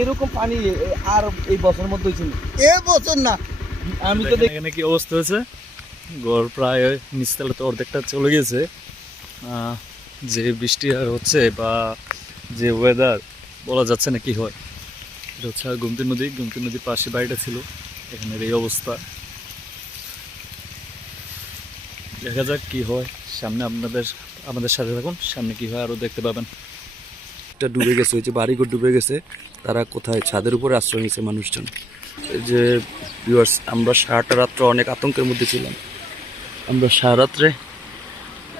এরকম পানি আর এই বছরের মধ্যে হয়েছিল এ বছর না। আমি তো এখানে কি অবস্থা হয়েছে, গড় প্রায় নিচতলা তো অর্ধেকটা চলে গেছে। যে বৃষ্টি আর হচ্ছে বা যে ওয়েদার বলা যাচ্ছে না কি হয়। এটা হচ্ছে গোমতী নদীর পাশে বাড়িটা ছিল, এখানের এই অবস্থা। দেখা যাক কি হয় সামনে, আমাদের সাথে থাকুন, সামনে কি হয় আরো দেখতে পাবেন। এটা ডুবে গেছে, ওই যে বাড়িঘর ডুবে গেছে, তারা কোথায় ছাদের উপরে আশ্রয় নিয়েছে মানুষজন। এই যে ভিউয়ার্স, আমরা সারাটা রাত্র অনেক আতঙ্কের মধ্যে ছিলাম। আমরা সারা রাত্রে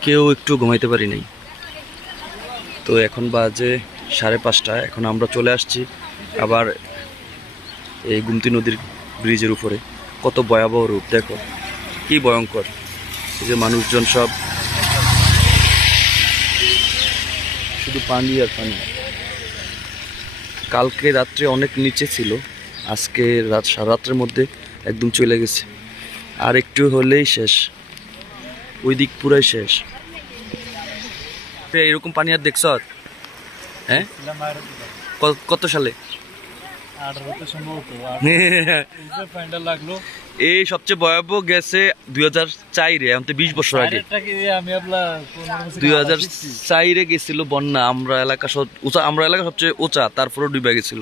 কেউ একটু ঘুমাইতে পারি নাই। তো এখন বাজে 5:30, এখন আমরা চলে আসছি আবার এই গোমতী নদীর ব্রিজের উপরে। কত ভয়াবহ রূপ দেখো, কি ভয়ঙ্কর। এই যে মানুষজন সব শুধু পানি আর পানি। কালকে রাত্রে অনেক নিচে ছিল, আজকে সারা রাত্রের মধ্যে একদম চলে গেছে। আর একটু হলেই শেষ, ওই দিক পুরাই শেষ। এরকম পানি আর দেখছ? হ্যাঁ, কত সালে? এই সবচেয়ে ভয়াবহ গেছে 2004-এ, এখন তো 20 বছর আগে। 2004-এ গেছিল বন্যা। আমরা এলাকা সবচেয়ে উঁচা, তারপরে ডুবে গেছিল।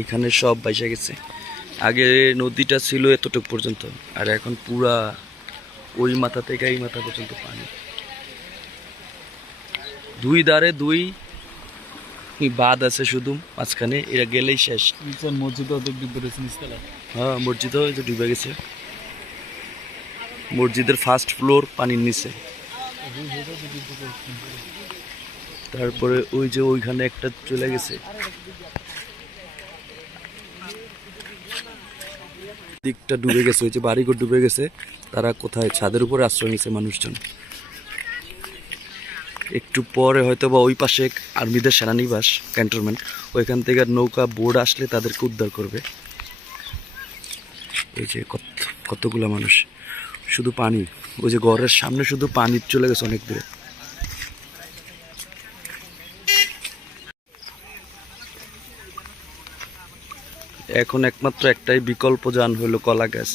এখানে সব বাইসা গেছে। আগে নদীটা ছিল এতটুকু পর্যন্ত, আর এখন পুরা ওই মাথা থেকে এই মাথা পর্যন্ত পানি। দুই ধারে দুই বাঁধ আছে, শুধু মাঝখানে এরা গেলেই শেষ। হ্যাঁ, মসজিদও ডুবে গেছে। মসজিদের ফার্স্ট ফ্লোর পানির নিচে। তারপরে ওই যে ওইখানে একটা চলে গেছে। দিকটা ডুবে গেছে, ওই যে বাড়িঘর ডুবে গেছে, তারা কোথায় ছাদের উপরে আশ্রয় নিয়েছে মানুষজন। একটু পরে হয়তো বা ওই পাশে আর্মিদের সেনানিবাস ক্যান্টনমেন্ট, ওইখান থেকে নৌকা বোর্ড আসলে তাদেরকে উদ্ধার করবে। এই যে কতগুলো মানুষ, শুধু পানি। ওই যে ঘরের সামনে শুধু পানি চলে গেছে অনেক দূরে। এখন একমাত্র একটাই বিকল্প যান হলো কলা গাছ।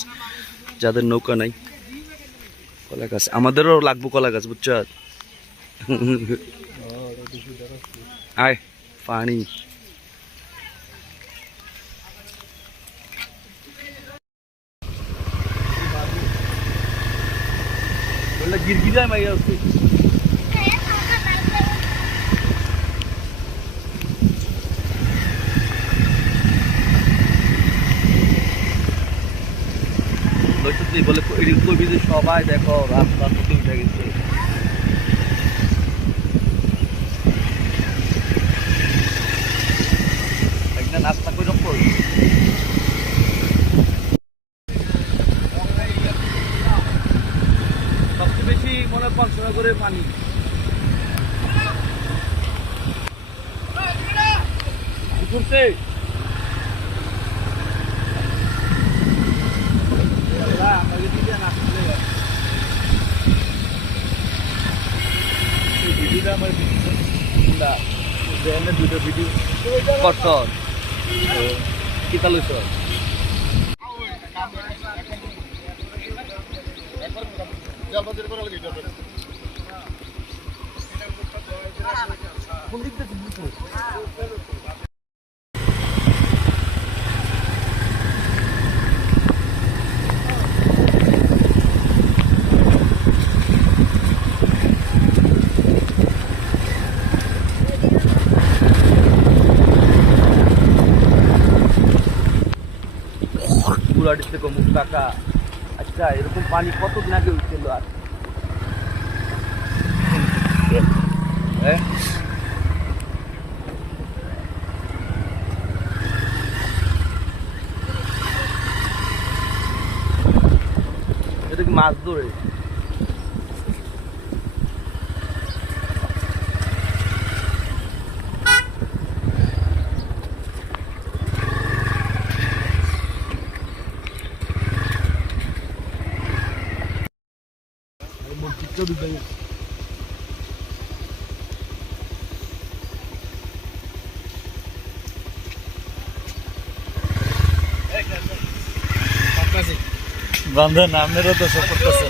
যাদের নৌকা নাই, কলা গাছ। আমাদেরও লাগবো কলা গাছ, বুঝছ? আয় পানি। গিরগিরায় মাইয়া আছে। বলে সবাই দেখো রাস্তার মধ্যে উঠে গেছে। একটা নাস্তা করে সবচেয়ে বেশি মনে 500 টাকা করে পানি। ঘুরছে কত কি তালু কোন দিক থেকে পুরাটিতে কমুক টাকা। আচ্ছা, এরকম পানি কতদিন আগে উঠছিল? আর এটা কি মাছ ধরে? মসজিদটা ডুবে গেছে। বান্ধব নামেরও তো সাপোর্ট আছে।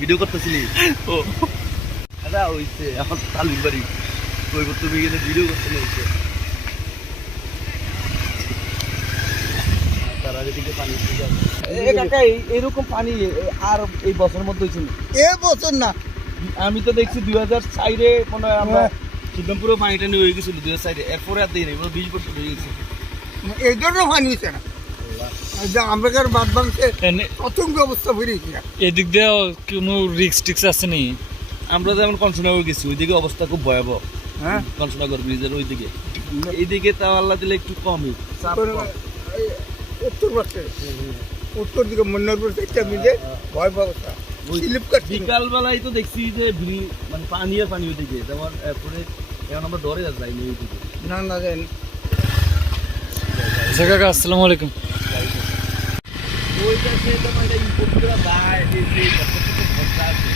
ভিডিও করতেছিলি? ও দাদা হইছে আমার তালুর বাড়ি, কইব তুমি গেলে ভিডিও করতে হইছে। তারা এদিকে পানি দিয়ে যাবে। কাকা এরকম পানি আর এই বছরের মধ্যে হয়েছিল? এ বছর না, আমি তো দেখছি 2004-এ মনে হয় আমরা সিদ্ধমপুরে পানিটা নিয়ে হয়ে গেছিল 2004-এ, এরপরে আর দেই নাই, 20 বছর হয়ে গেছে। এই জন্য পানি হয়েছে না। আমরা বাদ বাংশে প্রথম ব্যবস্থা বেরিয়েছি। এদিক দিয়ে কোনো রিক্স টিক্স আছে নি? আমরা যেমন কনসনগর গেছি ওইদিকে অবস্থা খুব ভয়াবহ। হ্যাঁ, কনসনগর ব্রিজের ওইদিকে, এইদিকে তাও আল্লাহ দিলে একটু কমই। উত্তর পাশে, উত্তর দিকে মন্নারপুর সাইডটা মিলে ভয় ব্যবস্থা স্লিপ কাটছিল। বিকালবেলায় তো দেখছি যে মানে পানি আর পানি ওইদিকে, যেমন এরপরে এখন আমরা ডরে যাইনি ওইদিকে। না না যায়নি। আচ্ছা কাকা, আসসালামু আলাইকুম। ওইটা সে তো মানে ইম্পোর্টরা যায় যে খরচা আছে।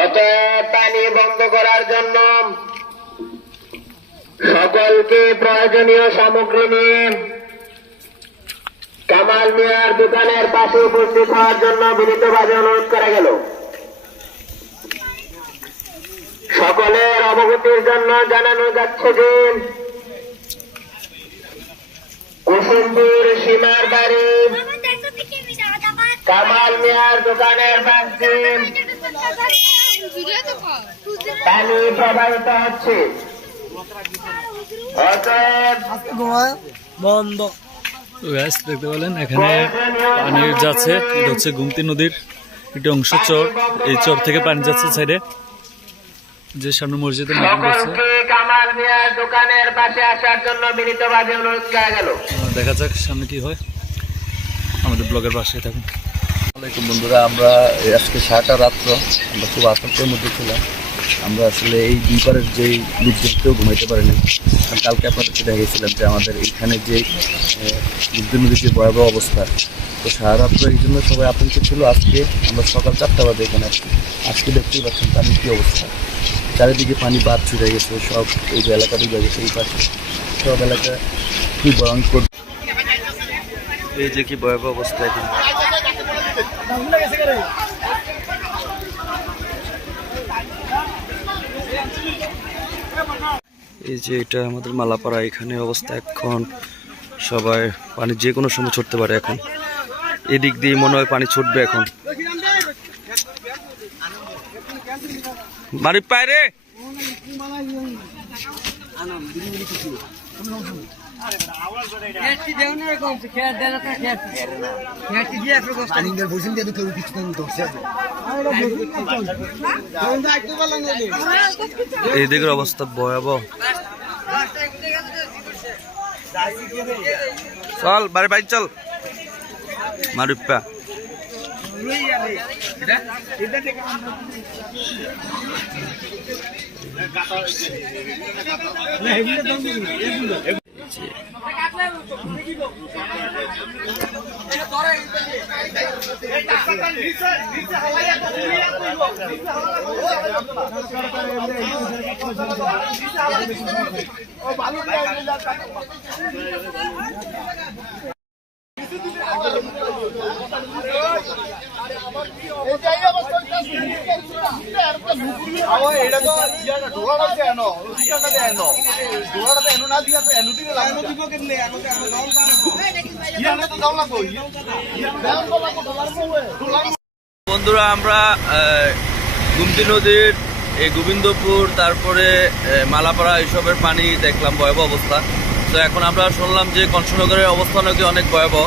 অতএব পানি বন্ধ করার জন্য সকলকে প্রয়োজনীয় সামগ্রী নিয়ে কামাল মিয়ার দোকানের পাশে উপস্থিত হওয়ার জন্য বিনীতভাবে অনুরোধ করা গেল। সকলের অবগতির জন্য জানানো যাচ্ছে যে কুসুমপুর সীমার বাড়ি কামাল মিয়ার দোকানের পাশে পানি প্রবাহিত হচ্ছে। অতএব বন্ধ। তো গাইস দেখতে পেলেন এখানে পানি যাচ্ছে, এটা হচ্ছে গুমতি নদীর একটি অংশ, চর। এই চর থেকে পানি যাচ্ছে সাইডে, যে সামনে মসজিদের মিটিং করছে। সকলকে কামাল মিয়ার দোকানের পাশে আসার জন্য বিনীতভাবে অনুরোধ করা গেল। দেখা যাক সামনে কি হয়, আমাদের ব্লগের পাশে থাকুন। আসসালামাইকুম বন্ধুরা, আমরা আজকে সারাটা রাত্র আমরা খুব আতঙ্কের মধ্যে ছিলাম। আমরা আসলে এই দুই পারের যেই লোকজনকেও ঘুমাইতে পারিনি। কালকে আপনাদেরকে দেখেছিলাম যে আমাদের এইখানে যে বিদ্যুৎ নদীর যে ভয়াবহ অবস্থা, তো সারা রাত্র এই জন্য সবাই আতঙ্কে ছিল। আজকে আমরা সকাল 4টা বাজে এখানে আসছি। আজকে দেখতেই পাচ্ছেন পানির কী অবস্থা, চারিদিকে পানি বাদ ছুটে গেছে, সব এই যে এলাকা ডুবে গেছে, এই পাশে সব এলাকা খুব ভয়ঙ্কর। এই যে কি ভয়াবহ অবস্থা এখন। এই যে এটা আমাদের মালাপাড়া, এখানে অবস্থা এখন সবাই পানি যে কোনো সময় ছুটতে পারে। এখন এদিক দিয়ে মনে হয় পানি ছুটবে এখন। বাড়ি পায় রে এই দিকের অবস্থা ভয়াবহ। চল বাড়ি বাইক চল মারুপ্পা। বন্ধুরা, আমরা গুমতি নদীর এই গোবিন্দপুর, তারপরে মালাপাড়া এইসবের পানি দেখলাম ভয়াবহ অবস্থা। তো এখন আমরা শুনলাম যে কংসনগরের অবস্থা নাকি অনেক ভয়াবহ।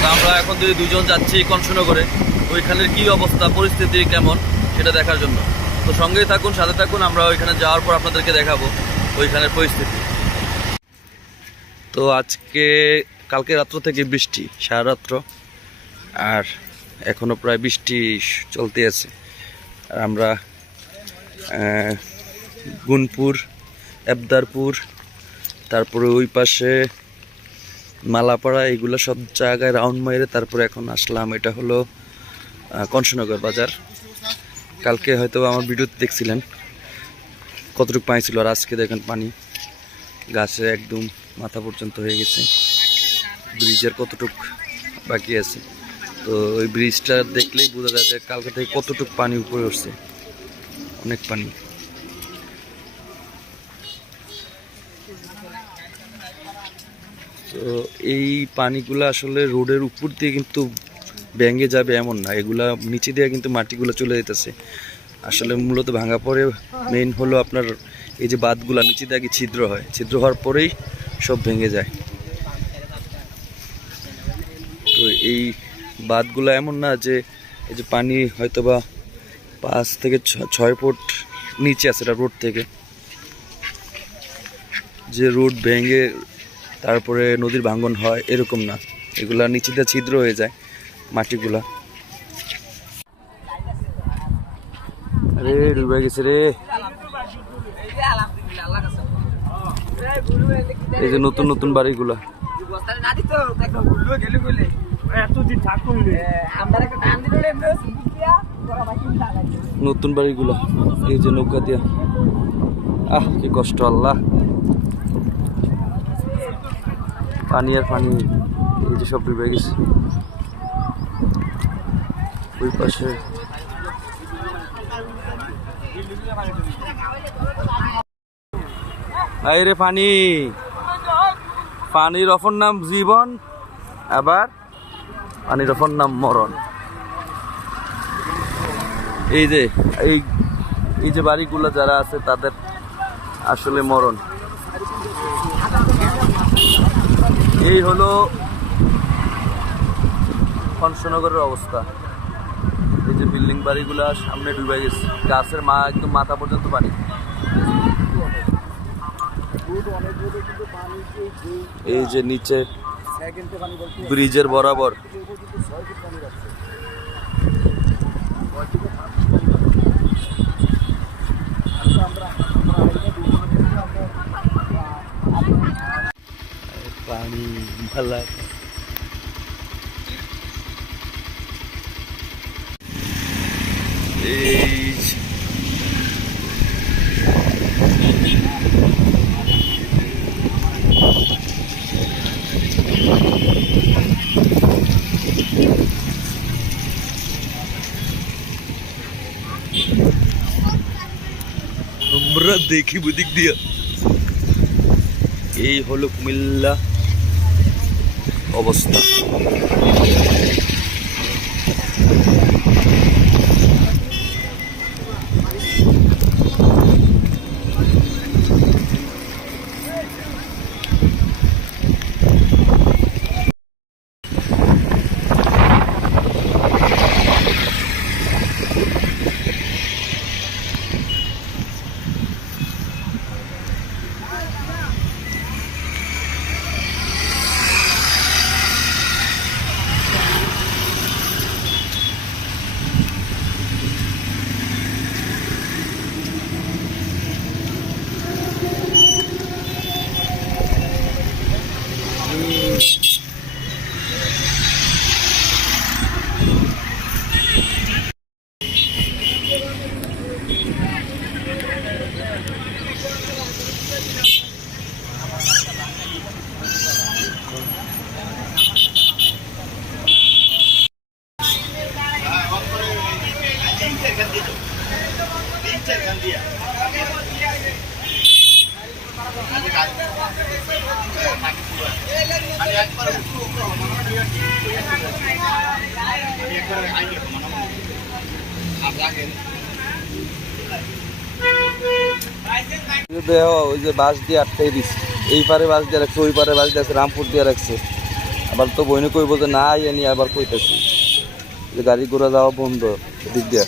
তো আমরা এখন দুজন যাচ্ছি কংসনগরে, ওইখানের কি অবস্থা, পরিস্থিতি কেমন সেটা দেখার জন্য। তো সঙ্গেই থাকুন, সাথে থাকুন, আমরা ওইখানে যাওয়ার পর আপনাদেরকে দেখাবো ওইখানের পরিস্থিতি। তো কালকে রাত্র থেকে বৃষ্টি, সারা রাত্র, আর এখনো প্রায় বৃষ্টি চলতে আছে। আর আমরা গুনপুর, এবদারপুর, তারপরে ওই পাশে মালাপাড়া, এগুলো সব জায়গায় রাউন্ড মাইরে তারপরে এখন আসলাম। এটা হলো কংসনগর বাজার। কালকে হয়তো আমার ভিডিওতে দেখছিলেন কতটুকু পানি ছিল, আর আজকে দেখেন পানি গাছে একদম মাথা পর্যন্ত হয়ে গেছে। ব্রিজের কতটুক বাকি আছে, তো ওই ব্রিজটা দেখলেই বোঝা যায় যে কালকে থেকে কতটুক পানি উপরে উঠছে, অনেক পানি। তো এই পানিগুলো আসলে রোডের উপর দিয়ে কিন্তু ভেঙে যাবে এমন না, এগুলা নিচে দিয়ে কিন্তু মাটিগুলো চলে যেতেছে। আসলে মূলত ভাঙা পরে মেইন হলো আপনার এই যে বাঁধগুলা নিচে দিয়ে আগে ছিদ্র হয়, ছিদ্র হওয়ার পরেই সব ভেঙে যায়। তো এই বাঁধগুলো এমন না যে এই যে পানি হয়তো বা 5 থেকে 6 ফুট নিচে আছে এটা রোড থেকে, যে রোড ভেঙে তারপরে নদীর ভাঙন হয় এরকম না, এগুলা নিচে দিয়ে ছিদ্র হয়ে যায় মাটিগুলা। আরে ডুবে গেছে রে। এই যে নতুন নতুন বাড়িগুলা, নতুন বাড়িগুলা, এই যে নৌকা দিয়া, কি কষ্ট আল্লাহ, পানি আর পানি, এই যে সব ডুবে গেছে। ওই পাশে রে পানি, পানির অপর নাম জীবন, আবার পানির অপর নাম মরণ। এই যে বাড়িগুলো যারা আছে তাদের আসলে মরণ। এই হলো কংসনগরের অবস্থা। এই যে বিল্ডিং বাড়িগুলা সামনে ডুবে গেছে, গাছের একদম মাথা পর্যন্ত পানি। এই যে নিচে ব্রিজের বরাবর পানি ভালা। আমরা দেখি বুদিক দিয়া। এই হলো কুমিল্লা অবস্থা। ওই যে বাস দিয়ে আটকাই দিচ্ছে, এই পারে বাস দিয়ে রাখছে, ওই পারে বাস দিয়ে আছে, রামপুর দিয়ে রাখছে। আবার তো বইনে কইব যে না আইয়া নি, আবার কইতেছি যে গাড়ি ঘোড়া যাওয়া বন্ধ এদিক দিয়ে।